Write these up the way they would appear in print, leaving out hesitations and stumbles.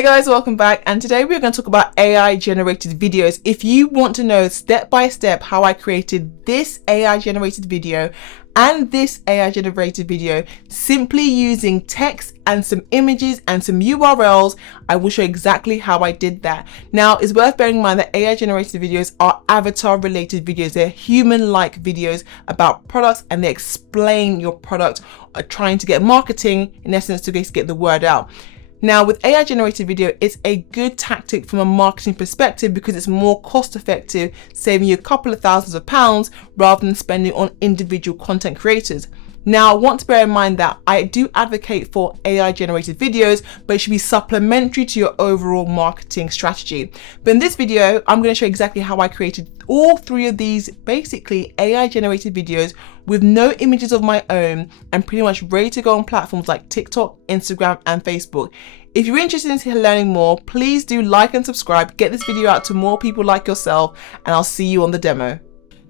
Hey guys, welcome back, and today we're going to talk about AI generated videos. If you want to know step by step how I created this AI generated video and this AI generated video simply using text and some images and some URLs, I will show exactly how I did that. Now, it's worth bearing in mind that AI generated videos are avatar related videos. They're human-like videos about products, and they explain your product, trying to get marketing in essence to get the word out. Now, with AI generated video, it's a good tactic from a marketing perspective because it's more cost effective, saving you a couple of thousands of pounds rather than spending on individual content creators. Now, I want to bear in mind that I do advocate for AI generated videos, but it should be supplementary to your overall marketing strategy. But in this video, I'm going to show exactly how I created all three of these basically AI generated videos with no images of my own and pretty much ready to go on platforms like TikTok, Instagram, and Facebook. If you're interested in learning more, please do like and subscribe, get this video out to more people like yourself, and I'll see you on the demo.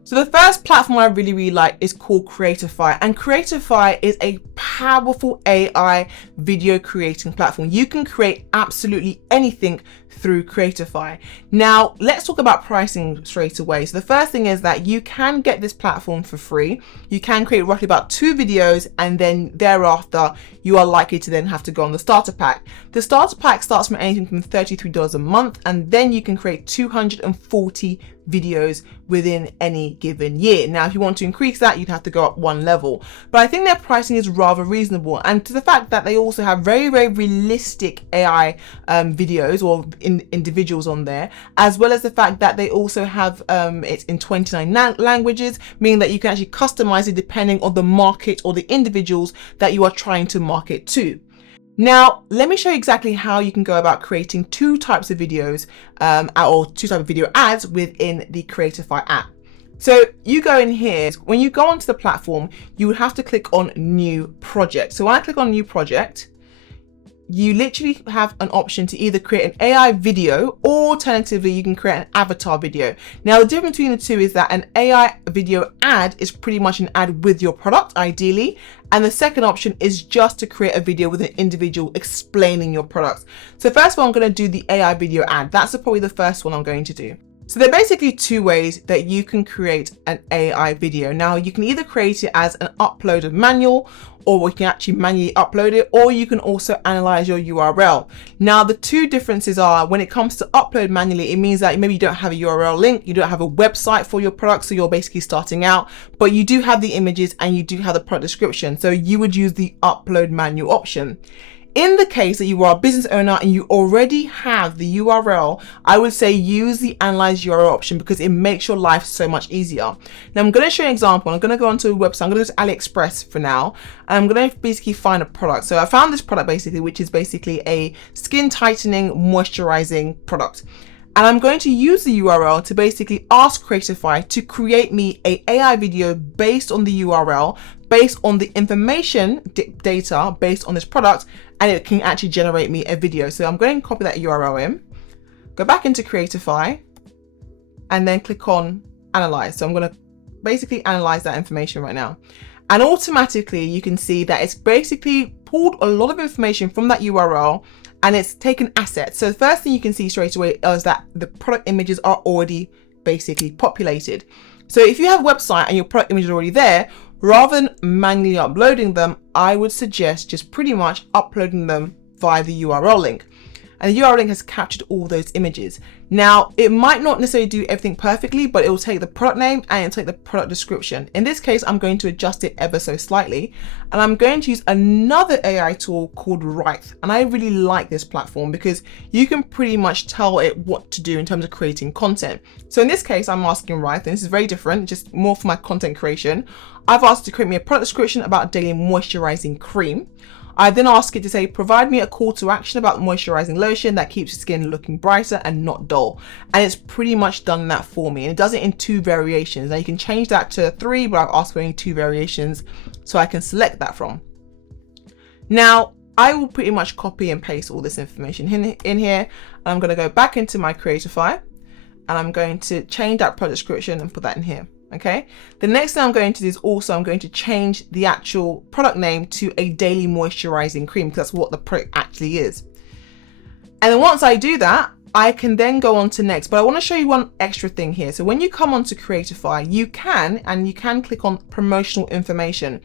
So the first platform I really like is called Creatify, and Creatify is a powerful AI video creating platform. You can create absolutely anything through Creatify. Now, let's talk about pricing straight away. So the first thing is that you can get this platform for free. You can create roughly about 2 videos, and then thereafter you are likely to then have to go on the starter pack. The starter pack starts from anything from $33 a month, and then you can create 240 videos within any given year. Now, if you want to increase that, you'd have to go up one level, but I think their pricing is rather reasonable, and to the fact that they also have very realistic AI videos or individuals on there, as well as the fact that they also have it in 29 languages, meaning that you can actually customize it depending on the market or the individuals that you are trying to market to. Now, let me show you exactly how you can go about creating 2 types of videos or 2 types of video ads within the Creatify app. So you go in here, when you go onto the platform, you would have to click on new project. So when I click on new project, you literally have an option to either create an AI video, or alternatively you can create an avatar video. Now, the difference between the two is that an AI video ad is pretty much an ad with your product ideally, and the second option is just to create a video with an individual explaining your product. So first of all, I'm going to do the AI video ad. That's probably the first one I'm going to do. So there are basically 2 ways that you can create an AI video. Now, you can either create it as an uploaded manual, or we can actually manually upload it, or you can also analyze your URL. Now, the 2 differences are, when it comes to upload manually, it means that maybe you don't have a URL link, you don't have a website for your product, so you're basically starting out, but you do have the images and you do have the product description. So you would use the upload manual option. In the case that you are a business owner and you already have the URL, I would say use the analyze URL option because it makes your life so much easier. Now, I'm going to show you an example. I'm going to go onto a website. I'm going to go to AliExpress for now, and I'm going to basically find a product. So I found this product basically, which is basically a skin tightening, moisturizing product. And I'm going to use the URL to basically ask Creatify to create me an AI video based on the URL, based on the information data based on this product, and it can actually generate me a video. So I'm going to copy that URL in, go back into Creatify, and then click on Analyze. So I'm going to basically analyze that information right now. And automatically you can see that it's basically pulled a lot of information from that URL, and it's taken assets. So the first thing you can see straight away is that the product images are already basically populated. So if you have a website and your product image is already there, rather than manually uploading them, I would suggest just pretty much uploading them via the URL link. And the URL link has captured all those images. Now, it might not necessarily do everything perfectly, but it will take the product name and it'll take the product description. In this case, I'm going to adjust it ever so slightly, and I'm going to use another AI tool called Write. And I really like this platform because you can pretty much tell it what to do in terms of creating content. So in this case, I'm asking Write, and this is very different, just more for my content creation. I've asked it to create me a product description about daily moisturizing cream. I then ask it to say, provide me a call to action about moisturizing lotion that keeps your skin looking brighter and not dull. And it's pretty much done that for me. And it does it in 2 variations. Now you can change that to 3, but I've asked for only 2 variations so I can select that from. Now, I will pretty much copy and paste all this information in here. And I'm going to go back into my Creatify, and I'm going to change that product description and put that in here. Okay, the next thing I'm going to do is also I'm going to change the actual product name to a daily moisturizing cream, because that's what the product actually is. And then once I do that, I can then go on to next, but I want to show you one extra thing here. So when you come onto Creatify, you can click on promotional information.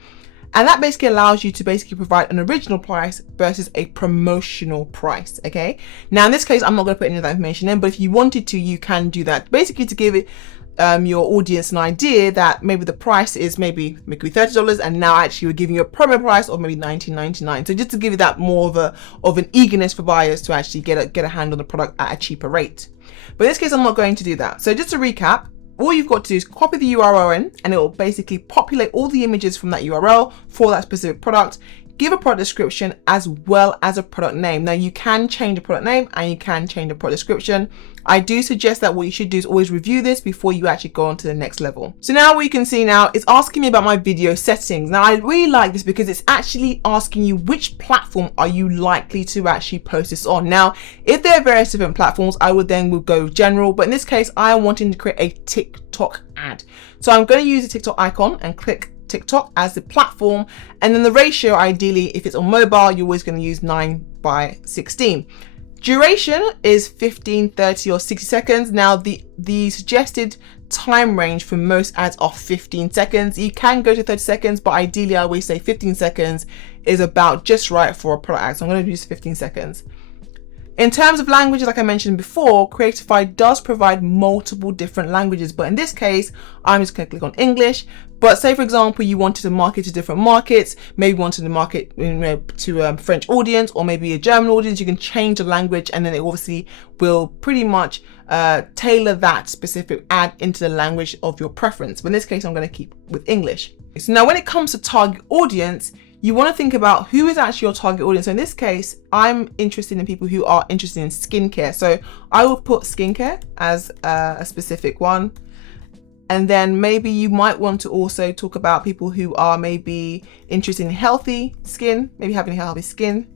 And that basically allows you to basically provide an original price versus a promotional price, okay? Now in this case, I'm not gonna put any of that information in, but if you wanted to, you can do that. Basically to give it your audience an idea that maybe the price is maybe $30 and now actually we're giving you a promo price of maybe $19.99. So just to give you that more of an eagerness for buyers to actually get a hand on the product at a cheaper rate. But in this case, I'm not going to do that. So just to recap, all you've got to do is copy the URL in and it will basically populate all the images from that URL for that specific product. Give a product description as well as a product name. Now you can change the product name and you can change the product description. I do suggest that what you should do is always review this before you actually go on to the next level. So now what you can see now is asking me about my video settings. Now I really like this because it's actually asking you which platform are you likely to actually post this on. Now, if there are various different platforms, I would go general, but in this case, I am wanting to create a TikTok ad. So I'm going to use the TikTok icon and click TikTok as the platform, and then the ratio, ideally if it's on mobile, you're always going to use 9:16. Duration is 15, 30 or 60 seconds. Now the suggested time range for most ads are 15 seconds. You can go to 30 seconds, but ideally I always say 15 seconds is about just right for a product ad. So I'm going to use 15 seconds. In terms of languages, like I mentioned before, Creatify does provide multiple different languages, but in this case, I'm just going to click on English. But say, for example, you wanted to market to different markets, maybe wanted to market to a French audience or maybe a German audience, you can change the language and then it obviously will pretty much tailor that specific ad into the language of your preference. But in this case, I'm going to keep with English. So now when it comes to target audience, you want to think about who is actually your target audience. So in this case, I'm interested in people who are interested in skincare. So I will put skincare as a specific one. And then maybe you might want to also talk about people who are maybe interested in healthy skin, maybe having healthy skin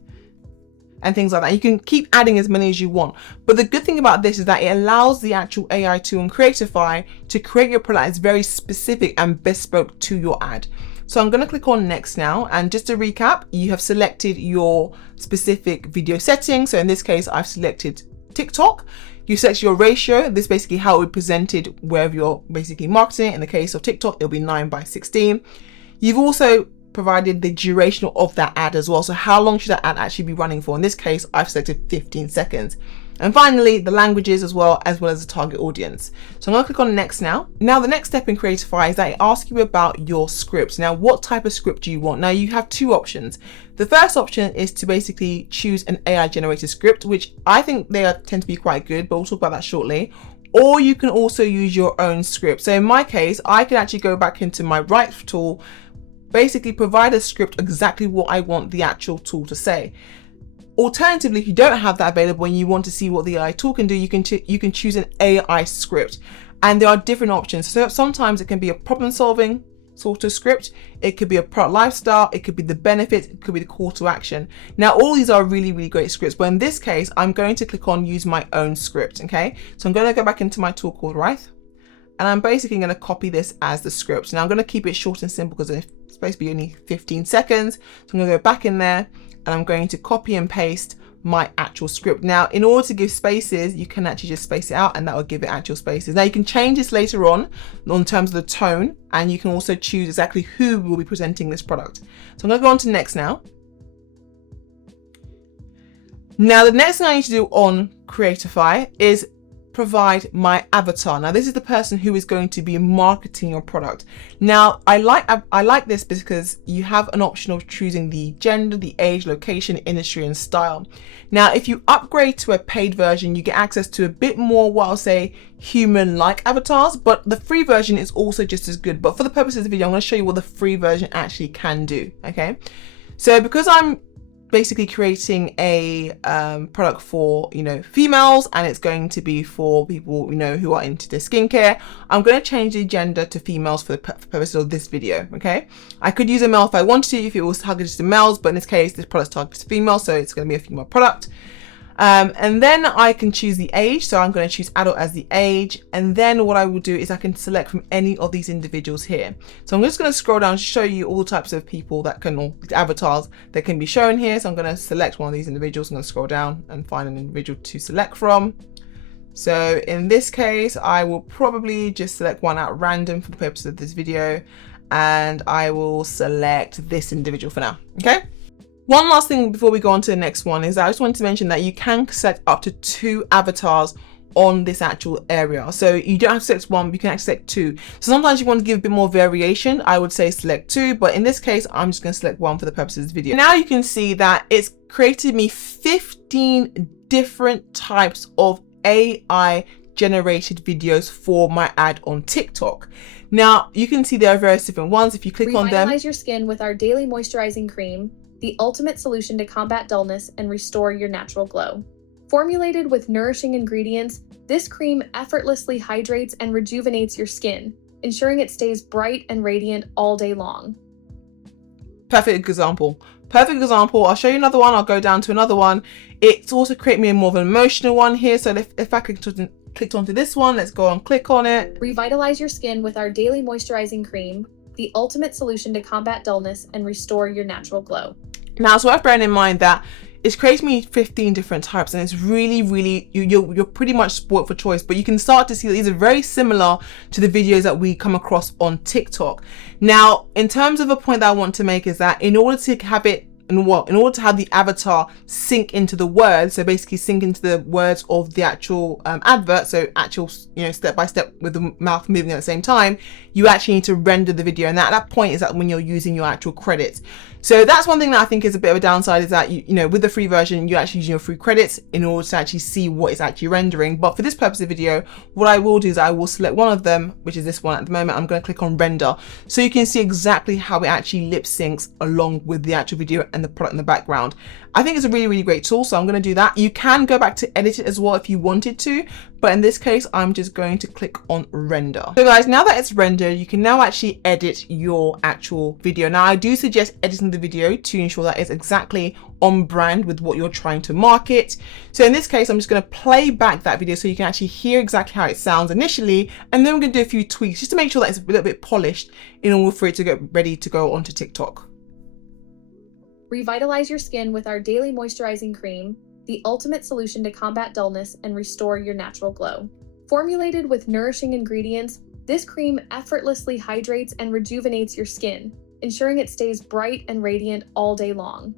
and things like that. You can keep adding as many as you want. But the good thing about this is that it allows the actual AI tool and Creatify to create your product that's very specific and bespoke to your ad. So I'm going to click on next now. And just to recap, you have selected your specific video settings. So in this case, I've selected TikTok. You select your ratio. This is basically how it would be presented wherever you're basically marketing. In the case of TikTok, it'll be 9:16. You've also provided the duration of that ad as well. So how long should that ad actually be running for? In this case, I've selected 15 seconds. And finally, the languages as well as the target audience. So I'm going to click on next now. Now, the next step in Creatify is that it asks you about your script. Now, what type of script do you want? Now, you have two options. The first option is to basically choose an AI generated script, which I think tend to be quite good, but we'll talk about that shortly. Or you can also use your own script. So in my case, I can actually go back into my Write tool, basically provide a script exactly what I want the actual tool to say. Alternatively, if you don't have that available and you want to see what the AI tool can do, you can choose an AI script, and there are different options. So sometimes it can be a problem-solving sort of script, it could be a product lifestyle, it could be the benefits, it could be the call to action. Now, all these are really, really great scripts, but in this case, I'm going to click on use my own script. Okay, so I'm going to go back into my tool called Write, and I'm basically going to copy this as the script. Now I'm going to keep it short and simple because it's supposed to be only 15 seconds. So I'm going to go back in there and I'm going to copy and paste my actual script. Now, in order to give spaces, you can actually just space it out and that will give it actual spaces. Now you can change this later on in terms of the tone, and you can also choose exactly who will be presenting this product. So I'm going to go on to next now. Now, the next thing I need to do on Creatify is provide my avatar. Now, this is the person who is going to be marketing your product. Now, I like this because you have an option of choosing the gender, the age, location, industry, and style. Now, if you upgrade to a paid version, you get access to a bit more, what I'll say, human-like avatars, but the free version is also just as good. But for the purposes of the video, I'm going to show you what the free version actually can do, okay? So because I'm basically creating a product for females, and it's going to be for people who are into their skincare, I'm going to change the gender to females for the purpose of this video. Okay, I could use a male if I wanted to, if it was targeted to males, but in this case this product's targeted to females, so it's going to be a female product. And then I can choose the age. So I'm going to choose adult as the age. And then what I will do is I can select from any of these individuals here. So I'm just going to scroll down to show you all the types of people that can, or avatars that can be shown here. So I'm going to select one of these individuals. I'm going to scroll down and find an individual to select from. So in this case, I will probably just select one at random for the purpose of this video. And I will select this individual for now. Okay. One last thing before we go on to the next one is I just wanted to mention that you can select up to 2 avatars on this actual area. So you don't have to select one, you can actually select 2. So sometimes you want to give a bit more variation. I would say select 2, but in this case, I'm just going to select one for the purpose of this video. Now you can see that it's created me 15 different types of AI generated videos for my ad on TikTok. Now you can see there are various different ones. If you click on them, revitalize your skin with our daily moisturizing cream, the ultimate solution to combat dullness and restore your natural glow. Formulated with nourishing ingredients, this cream effortlessly hydrates and rejuvenates your skin, ensuring it stays bright and radiant all day long. Perfect example. Perfect example. I'll show you another one. I'll go down to another one. It's also created me a more of an emotional one here. So if I clicked onto this one, let's go and click on it. Revitalize your skin with our daily moisturizing cream, the ultimate solution to combat dullness and restore your natural glow. Now it's worth bearing in mind that it's created me 15 different types, and it's really you're pretty much spoiled for choice, but you can start to see that these are very similar to the videos that we come across on TikTok. Now, in terms of a point that I want to make is that in order to have it in order to have the avatar sync into the words, so basically sync into the words of the actual advert, so actual, step by step with the mouth moving at the same time, you actually need to render the video. And at that point is that when you're using your actual credits. So that's one thing that I think is a bit of a downside, is that with the free version, you're actually using your free credits in order to actually see what it's actually rendering. But for this purpose of the video, what I will do is I will select one of them, which is this one at the moment. I'm going to click on render, so you can see exactly how it actually lip syncs along with the actual video and the product in the background. I think it's a really great tool, so I'm going to do that. You can go back to edit it as well if you wanted to, but in this case, I'm just going to click on render. So guys, now that it's rendered, you can now actually edit your actual video. Now I do suggest editing the video to ensure that it's exactly on brand with what you're trying to market. So in this case, I'm just going to play back that video so you can actually hear exactly how it sounds initially, and then we're going to do a few tweaks just to make sure that it's a little bit polished in order for it to get ready to go onto TikTok. Revitalize your skin with our daily moisturizing cream, the ultimate solution to combat dullness and restore your natural glow. Formulated with nourishing ingredients, this cream effortlessly hydrates and rejuvenates your skin, ensuring it stays bright and radiant all day long.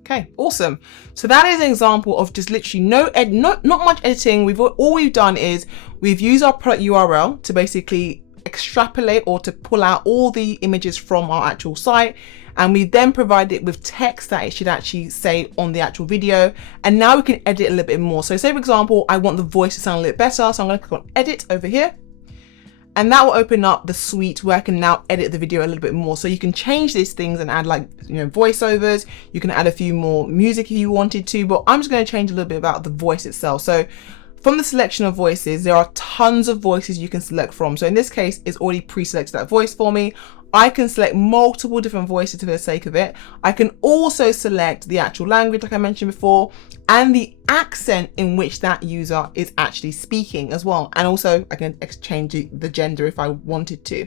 Okay, awesome. So that is an example of just literally not much editing. All we've done is we've used our product URL to basically extrapolate or to pull out all the images from our actual site, and we then provide it with text that it should actually say on the actual video. And now we can edit a little bit more. So say for example, I want the voice to sound a little bit better, so I'm going to click on edit over here, and that will open up the suite where I can now edit the video a little bit more. So you can change these things and add voiceovers. You can add a few more music if you wanted to, but I'm just going to change a little bit about the voice itself. So from the selection of voices, there are tons of voices you can select from. So in this case, it's already pre-selected that voice for me. I can select multiple different voices for the sake of it. I can also select the actual language, like I mentioned before, and the accent in which that user is actually speaking as well. And also I can change the gender if I wanted to.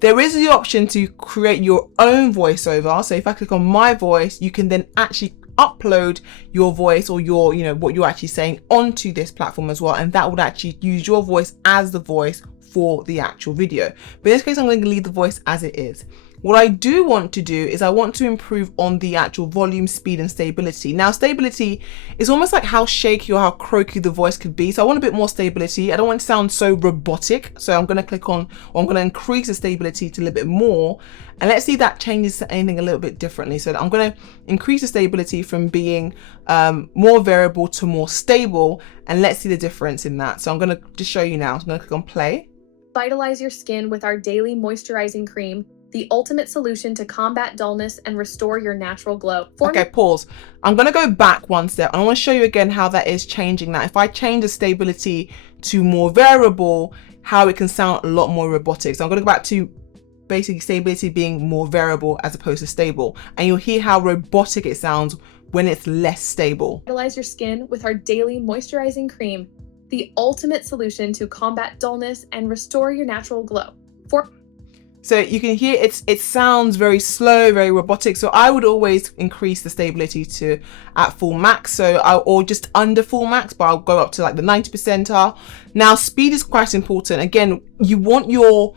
There is the option to create your own voiceover. So if I click on my voice, you can then actually upload your voice or your, what you're actually saying onto this platform as well. And that would actually use your voice as the voice for the actual video. But in this case, I'm going to leave the voice as it is. What I do want to do is I want to improve on the actual volume, speed, and stability. Now, stability is almost like how shaky or how croaky the voice could be. So I want a bit more stability. I don't want it to sound so robotic. So I'm going to click on, or I'm going to increase the stability to a little bit more. And let's see if that changes to anything a little bit differently. So I'm going to increase the stability from being more variable to more stable. And let's see the difference in that. So I'm going to just show you now. So I'm going to click on play. Vitalize your skin with our daily moisturizing cream, the ultimate solution to combat dullness and restore your natural glow. Okay, pause. I'm going to go back one step. I want to show you again how that is changing that. If I change the stability to more variable, how it can sound a lot more robotic. So I'm going to go back to basically stability being more variable as opposed to stable. And you'll hear how robotic it sounds when it's less stable. Revitalize your skin with our daily moisturizing cream, the ultimate solution to combat dullness and restore your natural glow. So you can hear it sounds very slow, very robotic. So I would always increase the stability to at full max. Or just under full max, but I'll go up to like the 90 percentile. Now, speed is quite important. Again, you want your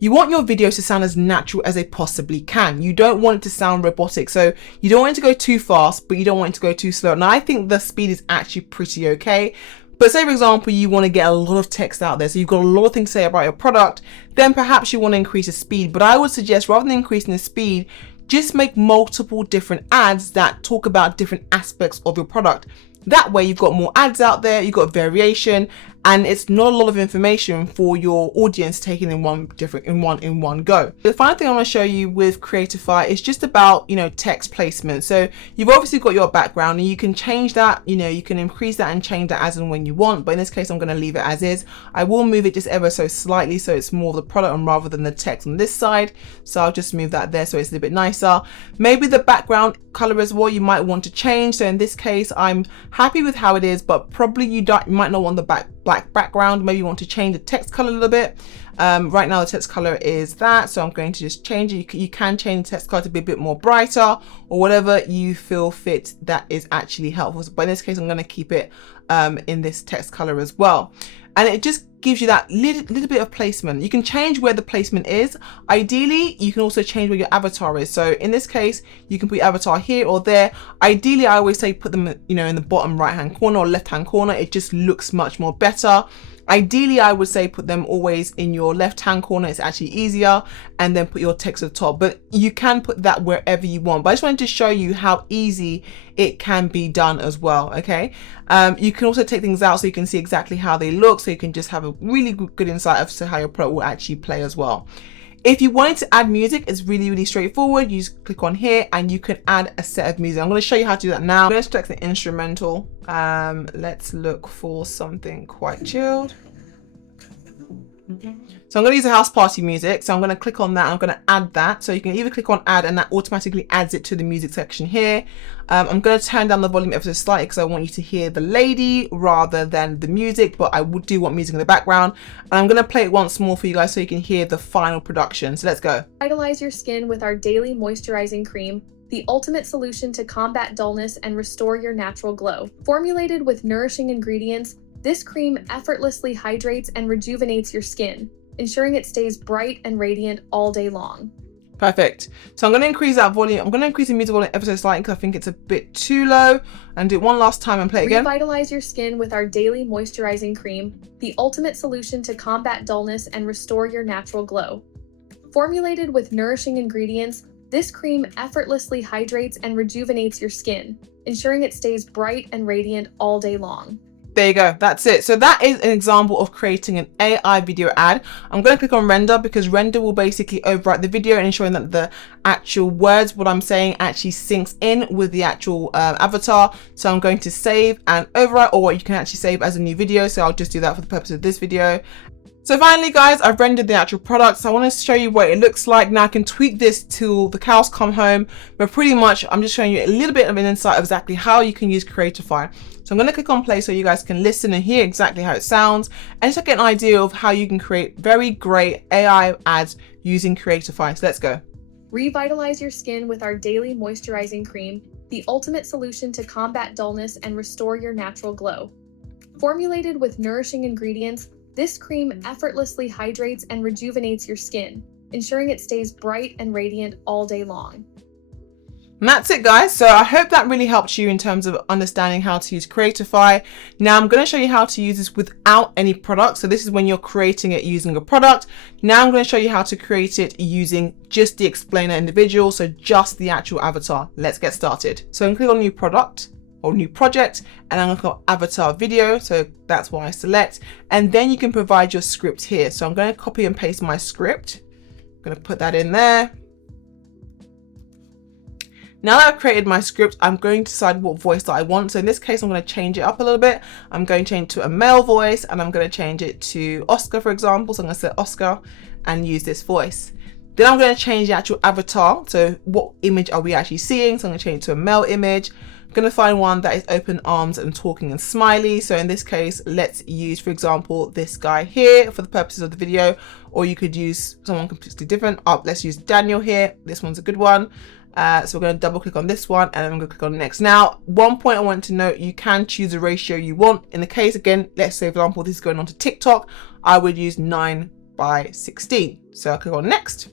videos to sound as natural as they possibly can. You don't want it to sound robotic. So you don't want it to go too fast, but you don't want it to go too slow. Now, I think the speed is actually pretty okay. But say, for example, you want to get a lot of text out there, so you've got a lot of things to say about your product, then perhaps you want to increase the speed. But I would suggest, rather than increasing the speed, just make multiple different ads that talk about different aspects of your product. That way you've got more ads out there, you've got variation, and it's not a lot of information for your audience taken in one go. The final thing I want to show you with Creatify is just about, text placement. So you've obviously got your background and you can change that, you can increase that and change that as and when you want. But in this case, I'm going to leave it as is. I will move it just ever so slightly so it's more of the product and rather than the text on this side. So I'll just move that there so it's a little bit nicer. Maybe the background color as well, you might want to change. So in this case, I'm happy with how it is, but probably you might not want the black background. Maybe you want to change the text color a little bit. Right now the text color is that, so I'm going to just change it. You can change the text color to be a bit more brighter or whatever you feel fit that is actually helpful. But in this case, I'm going to keep it in this text color as well. And it just gives you that little bit of placement. You can change where the placement is. Ideally, you can also change where your avatar is. So in this case, you can put your avatar here or there. Ideally, I always say put them, in the bottom right-hand corner or left-hand corner. It just looks much more better. Ideally, I would say put them always in your left-hand corner. It's actually easier. And then put your text at the top. But you can put that wherever you want. But I just wanted to show you how easy it can be done as well, okay? You can also take things out so you can see exactly how they look. So you can just have a really good insight as to how your product will actually play as well. If you wanted to add music, it's really straightforward. You just click on here and you can add a set of music. I'm going to show you how to do that now. I'm going to select the instrumental. Let's look for something quite chilled. So I'm going to use the house party music. So I'm going to click on that. I'm going to add that. So you can either click on add and that automatically adds it to the music section here. I'm going to turn down the volume ever so slightly because I want you to hear the lady rather than the music, but I do want music in the background. And I'm going to play it once more for you guys so you can hear the final production. So let's go. Revitalize your skin with our daily moisturizing cream, the ultimate solution to combat dullness and restore your natural glow. Formulated with nourishing ingredients, this cream effortlessly hydrates and rejuvenates your skin, ensuring it stays bright and radiant all day long. Perfect. So I'm going to increase that volume. I'm going to increase the music volume ever so slightly because I think it's a bit too low. And do it one last time and play it again. Revitalize your skin with our daily moisturizing cream, the ultimate solution to combat dullness and restore your natural glow. Formulated with nourishing ingredients, this cream effortlessly hydrates and rejuvenates your skin, ensuring it stays bright and radiant all day long. There you go. That's it. So that is an example of creating an AI video ad. I'm going to click on render because render will basically overwrite the video and ensuring that the actual words, what I'm saying, actually syncs in with the actual avatar. So I'm going to save and overwrite, or what you can actually save as a new video. So I'll just do that for the purpose of this video. So finally, guys, I've rendered the actual product. So I want to show you what it looks like. Now I can tweak this till the cows come home, but pretty much I'm just showing you a little bit of an insight of exactly how you can use Creatify. So I'm going to click on play so you guys can listen and hear exactly how it sounds and just get an idea of how you can create very great AI ads using Creatify. So let's go. Revitalize your skin with our daily moisturizing cream, the ultimate solution to combat dullness and restore your natural glow. Formulated with nourishing ingredients, this cream effortlessly hydrates and rejuvenates your skin, ensuring it stays bright and radiant all day long. And that's it, guys. So I hope that really helps you in terms of understanding how to use Creatify. Now I'm going to show you how to use this without any product. So this is when you're creating it using a product. Now I'm going to show you how to create it using just the explainer individual. So just the actual avatar. Let's get started. So I'm going to click on new product or new project and I'm going to click on avatar video. So that's what I select. And then you can provide your script here. So I'm going to copy and paste my script. I'm going to put that in there. Now that I've created my script, I'm going to decide what voice that I want. So in this case, I'm going to change it up a little bit. I'm going to change it to a male voice and I'm going to change it to Oscar, for example. So I'm going to say Oscar and use this voice. Then I'm going to change the actual avatar. So what image are we actually seeing? So I'm going to change it to a male image. I'm going to find one that is open arms and talking and smiley. So in this case, let's use, for example, this guy here for the purposes of the video, or you could use someone completely different. Let's use Daniel here. This one's a good one. So we're going to double click on this one and I'm going to click on next. Now, one point I want to note, you can choose a ratio you want. In the case, again, let's say, for example, this is going on to TikTok, I would use 9:16. So I'll click on next.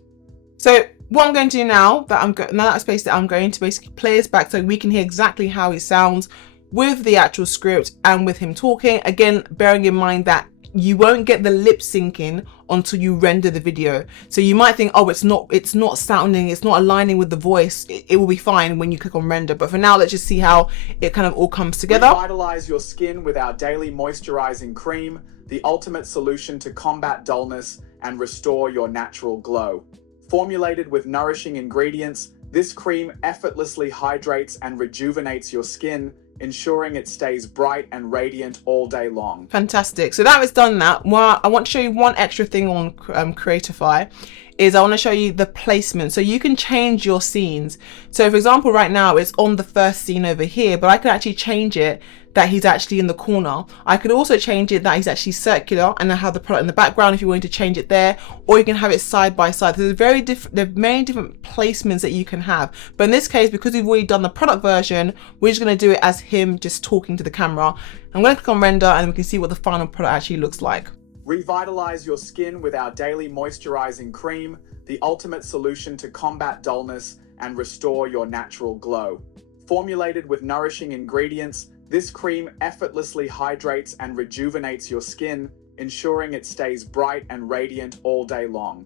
So what I'm going to do now that now that I've spaced it, I'm going to basically play this back so we can hear exactly how it sounds with the actual script and with him talking. Again, bearing in mind that you won't get the lip syncing until you render the video. So you might think, oh, it's not sounding, it's not aligning with the voice. It will be fine when you click on render. But for now, let's just see how it kind of all comes together. Revitalize your skin with our daily moisturizing cream, the ultimate solution to combat dullness and restore your natural glow. Formulated with nourishing ingredients, this cream effortlessly hydrates and rejuvenates your skin, ensuring it stays bright and radiant all day long. Fantastic. So that was done that. Well, I want to show you one extra thing on Creatify is I want to show you the placement. So you can change your scenes. So for example, right now it's on the first scene over here, but I can actually change it that he's actually in the corner. I could also change it that he's actually circular and I have the product in the background if you wanted to change it there, or you can have it side by side. There's there are many different placements that you can have. But in this case, because we've already done the product version, we're just going to do it as him just talking to the camera. I'm going to click on render and we can see what the final product actually looks like. Revitalize your skin with our daily moisturizing cream, the ultimate solution to combat dullness and restore your natural glow. Formulated with nourishing ingredients, this cream effortlessly hydrates and rejuvenates your skin, ensuring it stays bright and radiant all day long.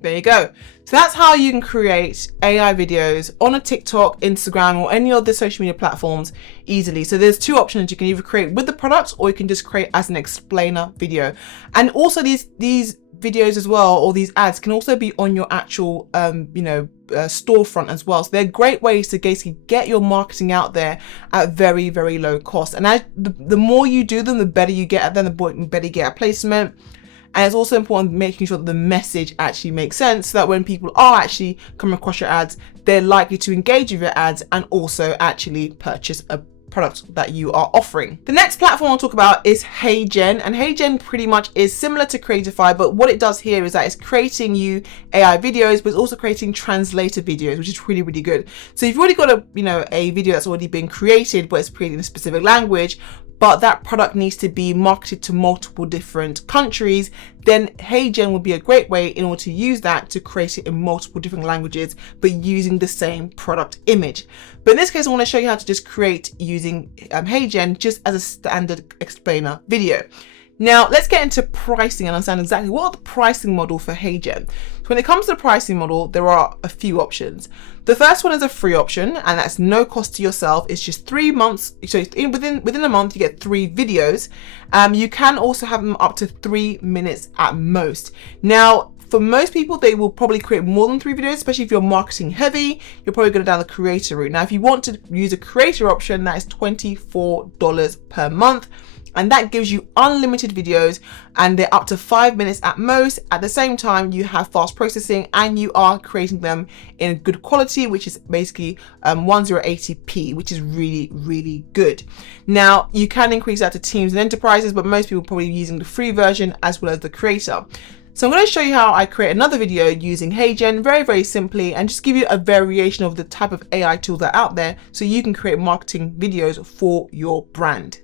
There you go. So that's how you can create AI videos on a TikTok, Instagram, or any other social media platforms easily. So there's two options. You can either create with the product or you can just create as an explainer video. And also these videos as well, or these ads can also be on your actual storefront as well. So they're great ways to basically get your marketing out there at very, very low cost. And as the more you do them, the better you get at them, the better you get at placement. And it's also important making sure that the message actually makes sense so that when people are actually coming across your ads, they're likely to engage with your ads and also actually purchase a product that you are offering. The next platform I'll talk about is HeyGen, and HeyGen pretty much is similar to Creatify, but what it does here is that it's creating you AI videos, but it's also creating translated videos, which is really, really good. So you've already got a video that's already been created, but it's created in a specific language, but that product needs to be marketed to multiple different countries, then HeyGen will be a great way in order to use that to create it in multiple different languages, but using the same product image. But in this case, I want to show you how to just create using HeyGen just as a standard explainer video. Now let's get into pricing and understand exactly what are the pricing model for HeyGen. So when it comes to the pricing model, there are a few options. The first one is a free option, and that's no cost to yourself. It's just 3 months. So within a month, you get 3 videos. You can also have them up to 3 minutes at most. Now, for most people, they will probably create more than 3 videos, especially if you're marketing heavy. You're probably going down the creator route. Now, if you want to use a creator option, that is $24 per month. And that gives you unlimited videos and they're up to 5 minutes at most. At the same time, you have fast processing and you are creating them in good quality, which is basically 1080p, which is really, really good. Now, you can increase that to teams and enterprises, but most people are probably using the free version as well as the creator. So I'm going to show you how I create another video using HeyGen very, very simply and just give you a variation of the type of AI tools that are out there so you can create marketing videos for your brand.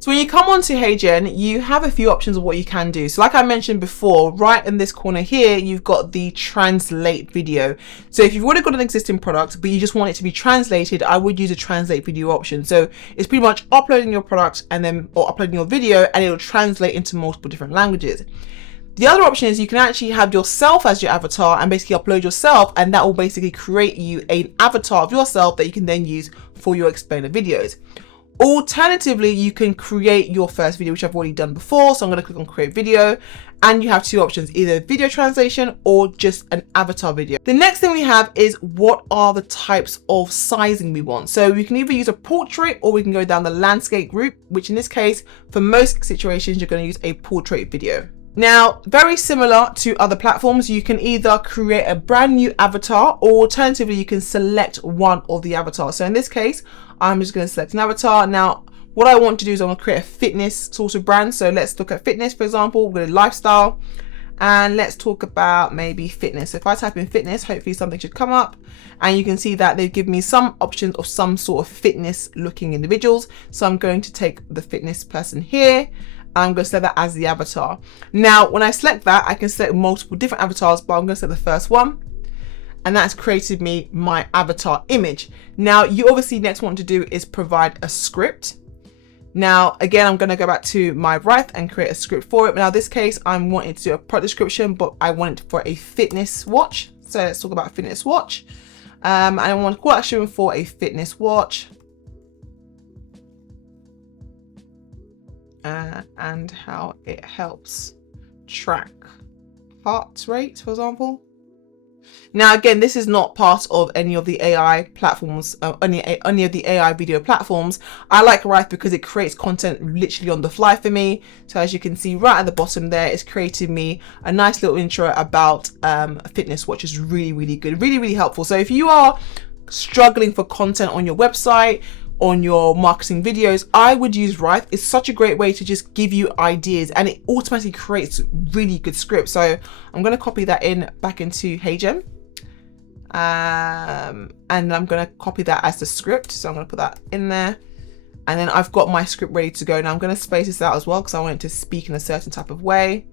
So when you come onto HeyGen, you have a few options of what you can do. So like I mentioned before, right in this corner here, you've got the translate video. So if you've already got an existing product, but you just want it to be translated, I would use a translate video option. So it's pretty much uploading your product or uploading your video and it'll translate into multiple different languages. The other option is you can actually have yourself as your avatar and basically upload yourself, and that will basically create you an avatar of yourself that you can then use for your explainer videos. Alternatively, you can create your first video, which I've already done before. So I'm going to click on create video and you have 2 options, either video translation or just an avatar video. The next thing we have is what are the types of sizing we want. So we can either use a portrait or we can go down the landscape route, which in this case, for most situations, you're going to use a portrait video. Now, very similar to other platforms, you can either create a brand new avatar or alternatively, you can select one of the avatars. So in this case, I'm just going to select an avatar. Now, what I want to do is I want to create a fitness sort of brand. So let's look at fitness, for example. We're going to lifestyle, and let's talk about maybe fitness. So if I type in fitness, hopefully something should come up, and you can see that they've given me some options of some sort of fitness looking individuals. So I'm going to take the fitness person here. I'm going to select that as the avatar. Now, when I select that, I can select multiple different avatars, but I'm going to select the first one. And that's created me my avatar image. Now, you obviously next want to do is provide a script. Now, again, I'm going to go back to my Write and create a script for it. Now, in this case, I'm wanting to do a product description, but I want it for a fitness watch. So let's talk about fitness watch. And I want a call action for a fitness watch. And how it helps track heart rate, for example. Now, again, this is not part of any of the AI platforms, any of the AI video platforms. I like Write because it creates content literally on the fly for me. So as you can see right at the bottom there, it's created me a nice little intro about a fitness watch. Is really, really good, really, really helpful. So if you are struggling for content on your website, on your marketing videos, I would use Write. It's such a great way to just give you ideas, and it automatically creates really good scripts. So I'm going to copy that in back into HeyGen, and I'm going to copy that as the script. So I'm going to put that in there, and then I've got my script ready to go. Now I'm going to space this out as well because I want it to speak in a certain type of way.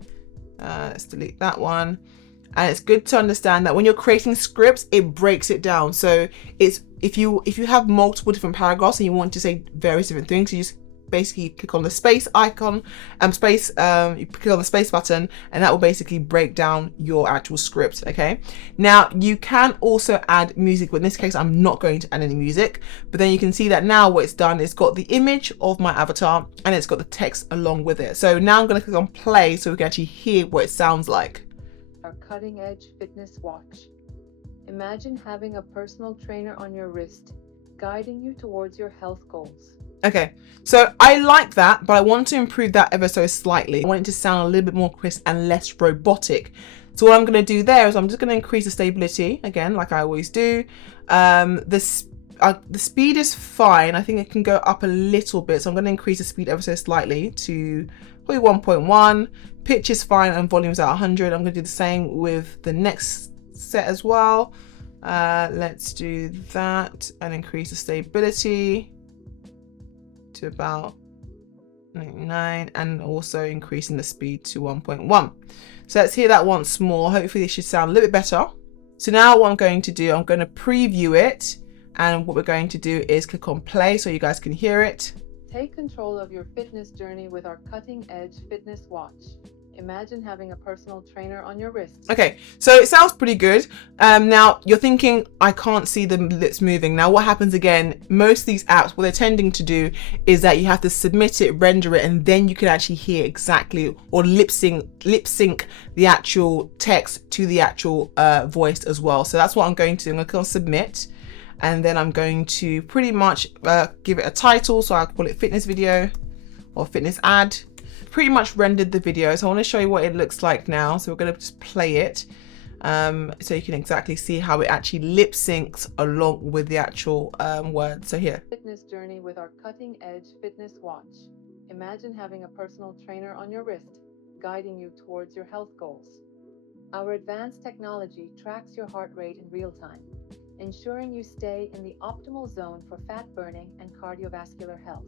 Let's delete that one. And it's good to understand that when you're creating scripts, it breaks it down. So it's if you have multiple different paragraphs and you want to say various different things, you just basically click on the space icon and you click on the space button, and that will basically break down your actual script. Okay. Now you can also add music, but in this case, I'm not going to add any music. But then you can see that now what it's done is got the image of my avatar and it's got the text along with it. So now I'm going to click on play so we can actually hear what it sounds like. Our cutting-edge fitness watch. Imagine having a personal trainer on your wrist, guiding you towards your health goals. Okay, so I like that, but I want to improve that ever so slightly. I want it to sound a little bit more crisp and less robotic. So what I'm going to do there is I'm just going to increase the stability, again, like I always do. The speed is fine. I think it can go up a little bit. So I'm going to increase the speed ever so slightly to probably 1.1. Pitch is fine and volume's at 100. I'm going to do the same with the next set as well. Let's do that and increase the stability to about 99 and also increasing the speed to 1.1. So let's hear that once more. Hopefully this should sound a little bit better. So now what I'm going to do, I'm going to preview it, and what we're going to do is click on play so you guys can hear it. Take control of your fitness journey with our cutting-edge fitness watch. Imagine having a personal trainer on your wrist. Okay, so it sounds pretty good. Now you're thinking, I can't see the lips moving. Now what happens again, most of these apps, what they're tending to do is that you have to submit it, render it, and then you can actually hear exactly or lip sync the actual text to the actual voice as well. So that's what I'm going to do. I'm going to click on submit, and then I'm going to pretty much give it a title. So I'll call it fitness video or fitness ad. Pretty much rendered the video, so I want to show you what it looks like now. So we're going to just play it so you can exactly see how it actually lip syncs along with the actual word. So here, Fitness journey with our cutting-edge fitness watch. Imagine having a personal trainer on your wrist, guiding you towards your health goals. Our advanced technology tracks your heart rate in real time, ensuring you stay in the optimal zone for fat burning and cardiovascular health.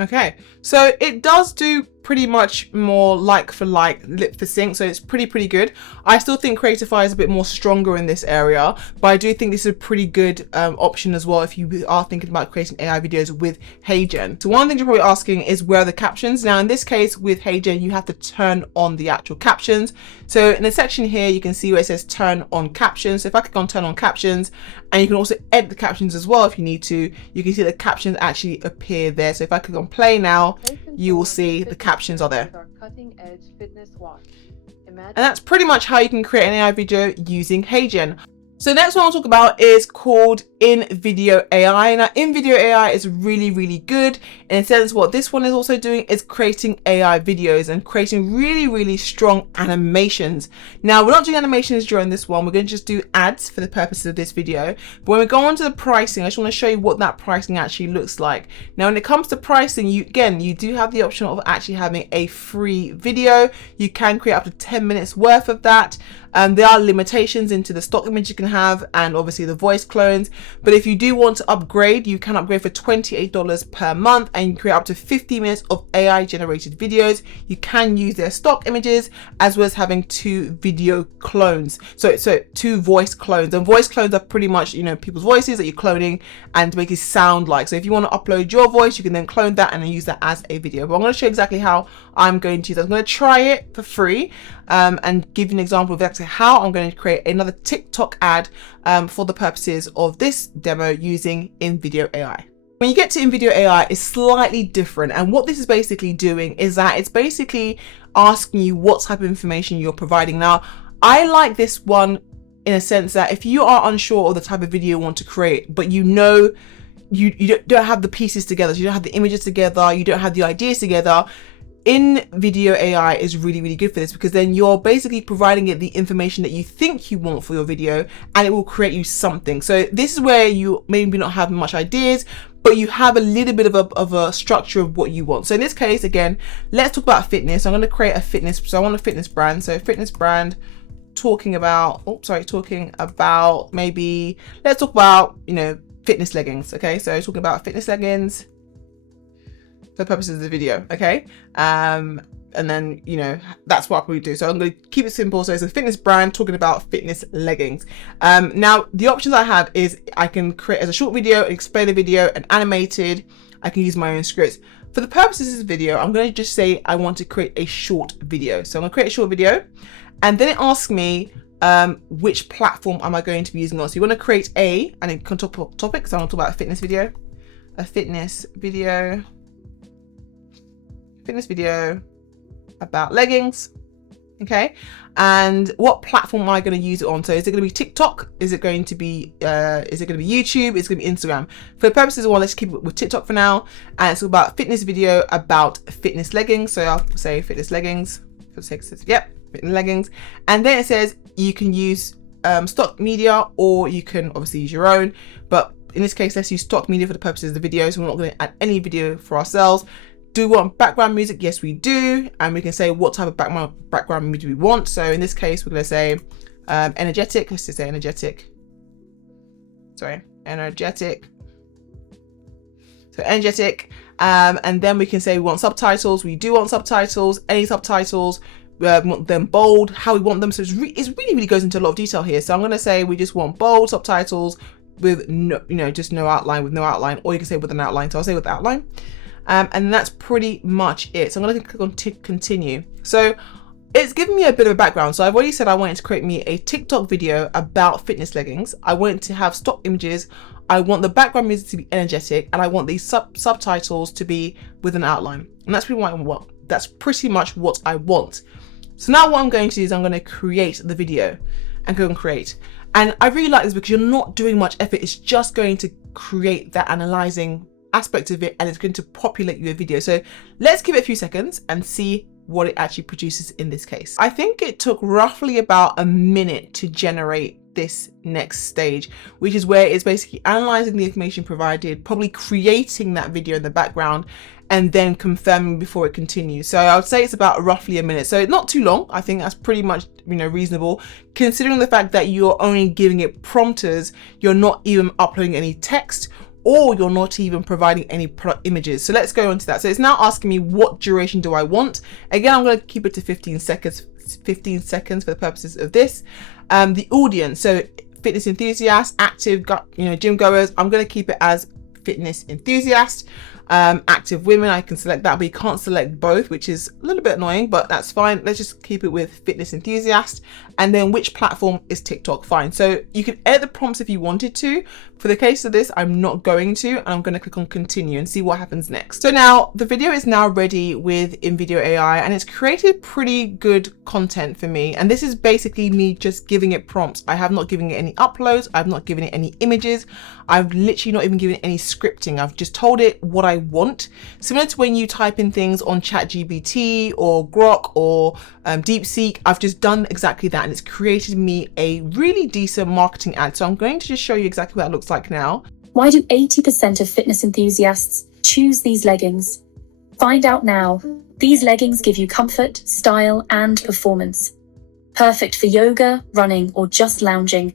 Okay, so it does do pretty much more like for like lip for sync, so it's pretty good. I still think Creatify is a bit more stronger in this area, but I do think this is a pretty good option as well if you are thinking about creating AI videos with HeyGen. So one of the things you're probably asking is where are the captions? Now in this case with HeyGen, you have to turn on the actual captions. So in the section here, you can see where it says turn on captions. So if I click on turn on captions, and you can also edit the captions as well if you need to, you can see the captions actually appear there. So if I click on play now, you will see the captions are there. And that's pretty much how you can create an AI video using HeyGen. So next one I'll talk about is called In Video AI. Now In Video AI is really good. In a sense, what this one is also doing is creating AI videos and creating really strong animations. Now, we're not doing animations during this one. We're going to just do ads for the purposes of this video. But when we go on to the pricing, I just want to show you what that pricing actually looks like. Now, when it comes to pricing, you do have the option of actually having a free video. You can create up to 10 minutes worth of that. There are limitations into the stock image you can have and obviously the voice clones. But if you do want to upgrade, you can upgrade for $28 per month and you can create up to 50 minutes of AI generated videos. You can use their stock images as well as having 2 video clones. So 2 voice clones, and voice clones are pretty much, you know, people's voices that you're cloning and to make it sound like. So if you want to upload your voice, you can then clone that and then use that as a video. But I'm going to show you exactly how I'm going to use it. I'm going to try it for free and give you an example of exactly how I'm going to create another TikTok ad for the purposes of this demo using InVideo AI. When you get to InVideo AI, it's slightly different, and what this is basically doing is that it's basically asking you what type of information you're providing. Now, I like this one in a sense that if you are unsure of the type of video you want to create, but you know you don't have the pieces together, so you don't have the images together, you don't have the ideas together, InVideo AI is really good for this, because then you're basically providing it the information that you think you want for your video and it will create you something. So this is where you maybe not have much ideas, but you have a little bit of a structure of what you want. So in this case, again, let's talk about fitness. I'm going to create a fitness, so I want a fitness brand. So fitness brand, talking about maybe, let's talk about, you know, fitness leggings. Okay, so talking about fitness leggings for the purposes of the video. Okay, and then, you know, that's what we do. So I'm going to keep it simple. So it's a fitness brand talking about fitness leggings. Now the options I have is I can create as a short video, explain the video, and animated. I can use my own scripts. For the purposes of this video, I'm going to just say I want to create a short video. So I'm going to create a short video, and then it asks me which platform am I going to be using on. So you want to create and it can talk topic. So I'm going to talk about a fitness video about leggings. Okay, and what platform am I going to use it on? So is it going to be TikTok? Is it going to be YouTube? Is it going to be Instagram? For the purposes of one, let's keep it with TikTok for now. And it's about fitness video about fitness leggings. So I'll say fitness leggings for the sake of this. Yep, fitness leggings. And then it says you can use stock media, or you can obviously use your own. But in this case, let's use stock media for the purposes of the video. So we're not going to add any video for ourselves. Do we want background music? Yes, we do. And we can say what type of background music we want. So in this case, we're going to say energetic. Let's just say energetic. Energetic. So energetic. And then we can say we want subtitles. We do want subtitles. Any subtitles. We want them bold. How we want them. So it really goes into a lot of detail here. So I'm going to say we just want bold subtitles with no, just no outline, or you can say with an outline. So I'll say with outline. And that's pretty much it. So I'm going to click on continue. So it's giving me a bit of a background. So I've already said I wanted to create me a TikTok video about fitness leggings. I want it to have stock images. I want the background music to be energetic, and I want these subtitles to be with an outline. And that's pretty much what I want. So now what I'm going to do is I'm going to create the video and go and create. And I really like this because you're not doing much effort. It's just going to create that analyzing aspect of it, and it's going to populate you a video. So let's give it a few seconds and see what it actually produces in this case. I think it took roughly about a minute to generate this next stage, which is where it's basically analyzing the information provided, probably creating that video in the background, and then confirming before it continues. So I would say it's about roughly a minute. So not too long. I think that's pretty much, reasonable, considering the fact that you're only giving it prompters, you're not even uploading any text, or you're not even providing any product images. So let's go into that. So it's now asking me what duration do I want. Again, I'm going to keep it to 15 seconds for the purposes of this. The audience, so fitness enthusiasts, active, gym goers, I'm going to keep it as fitness enthusiast. Active women, I can select that, but you can't select both, which is a little bit annoying, but that's fine. Let's just keep it with fitness enthusiast. And then which platform is TikTok? Fine. So you can edit the prompts if you wanted to. For the case of this, I'm not going to, and I'm going to click on continue and see what happens next. So now the video is now ready with InVideo AI, and it's created pretty good content for me. And this is basically me just giving it prompts. I have not given it any uploads. I've not given it any images. I've literally not even given it any scripting. I've just told it what I I want. Similar to when you type in things on ChatGPT or Grok or DeepSeek, I've just done exactly that, and it's created me a really decent marketing ad. So I'm going to just show you exactly what that looks like now. Why do 80% of fitness enthusiasts choose these leggings? Find out now. These leggings give you comfort, style, and performance. Perfect for yoga, running, or just lounging.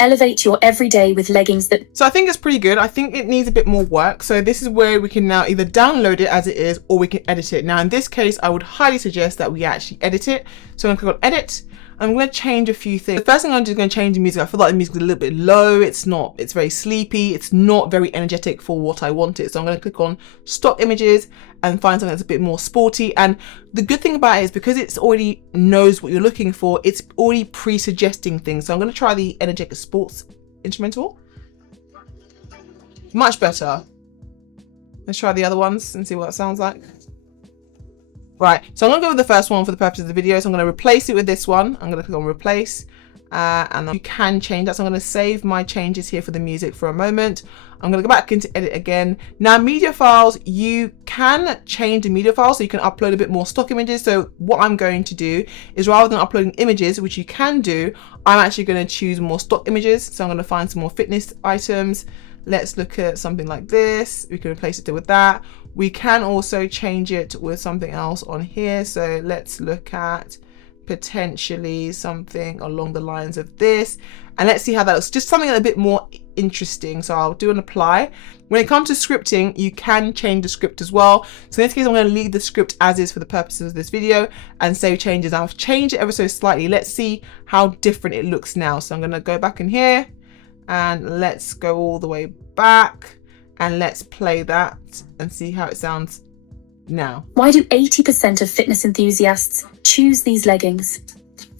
Elevate your everyday with leggings that... So I think it's pretty good. I think it needs a bit more work. So this is where we can now either download it as it is, or we can edit it. Now in this case, I would highly suggest that we actually edit it. So I'm gonna click on edit. I'm going to change a few things. The first thing I'm just going to change the music. I feel like the music is a little bit low. It's very sleepy. It's not very energetic for what I want it. So I'm going to click on stock images and find something that's a bit more sporty. And the good thing about it is because it's already knows what you're looking for, it's already pre-suggesting things. So I'm going to try the energetic sports instrumental. Much better. Let's try the other ones and see what it sounds like. Right, so I'm going to go with the first one for the purpose of the video. So I'm going to replace it with this one. I'm going to click on replace, and you can change that. So I'm going to save my changes here for the music for a moment. I'm going to go back into edit again. Now media files, you can change the media files, so you can upload a bit more stock images. So what I'm going to do is, rather than uploading images, which you can do, I'm actually going to choose more stock images. So I'm going to find some more fitness items. Let's look at something like this. We can replace it with that. We can also change it with something else on here. So let's look at potentially something along the lines of this, and let's see how that looks. Just something a bit more interesting. So I'll do an apply. When it comes to scripting, you can change the script as well. So in this case, I'm going to leave the script as is for the purposes of this video and save changes. I've changed it ever so slightly. Let's see how different it looks now. So I'm going to go back in here and let's go all the way back. And let's play that and see how it sounds now. Why do 80% of fitness enthusiasts choose these leggings?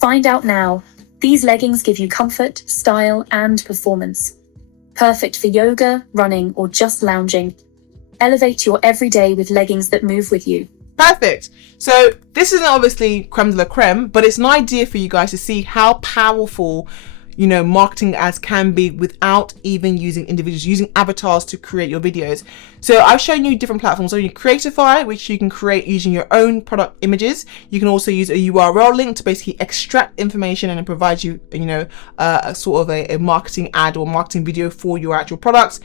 Find out now. These leggings give you comfort, style, and performance. Perfect for yoga, running, or just lounging. Elevate your everyday with leggings that move with you. Perfect. So this isn't obviously creme de la creme, but it's an idea for you guys to see how powerful marketing ads can be without even using individuals, using avatars to create your videos. So I've shown you different platforms. So you Creatify, which you can create using your own product images. You can also use a URL link to basically extract information and it provides you, a sort of a marketing ad or marketing video for your actual products.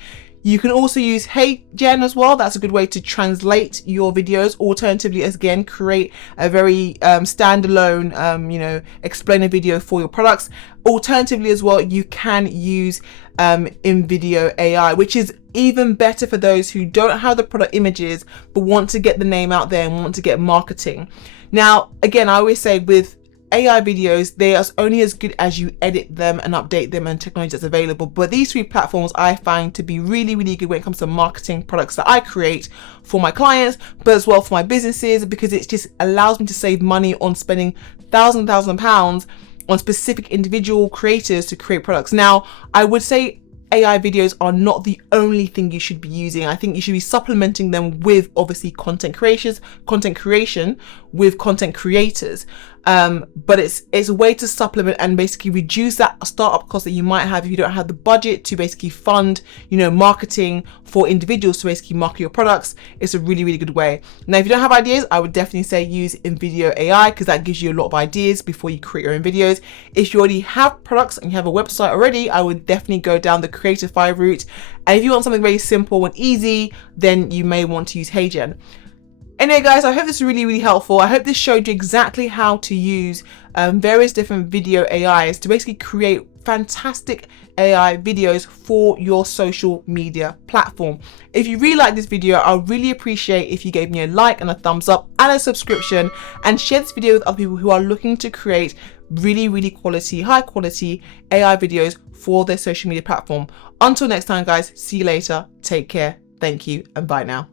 You can also use Hey Gen as well. That's a good way to translate your videos. Alternatively, again, create a very standalone, explainer video for your products. Alternatively as well, you can use in-video AI, which is even better for those who don't have the product images but want to get the name out there and want to get marketing. Now, again, I always say with AI videos, they are only as good as you edit them and update them and technology that's available. But these three platforms I find to be really, really good when it comes to marketing products that I create for my clients, but as well for my businesses, because it just allows me to save money on spending thousands of pounds on specific individual creators to create products. Now, I would say AI videos are not the only thing you should be using. I think you should be supplementing them with obviously content creation with content creators. But it's a way to supplement and basically reduce that startup cost that you might have if you don't have the budget to basically fund, marketing for individuals to basically market your products. It's a really, really good way. Now, if you don't have ideas, I would definitely say use in-video AI because that gives you a lot of ideas before you create your own videos. If you already have products and you have a website already, I would definitely go down the Creatify route. And if you want something very simple and easy, then you may want to use HeyGen. Anyway, guys, I hope this is really, really helpful. I hope this showed you exactly how to use various different video AIs to basically create fantastic AI videos for your social media platform. If you really like this video, I would really appreciate if you gave me a like and a thumbs up and a subscription, and share this video with other people who are looking to create really, really high quality AI videos for their social media platform. Until next time, guys, see you later. Take care. Thank you and bye now.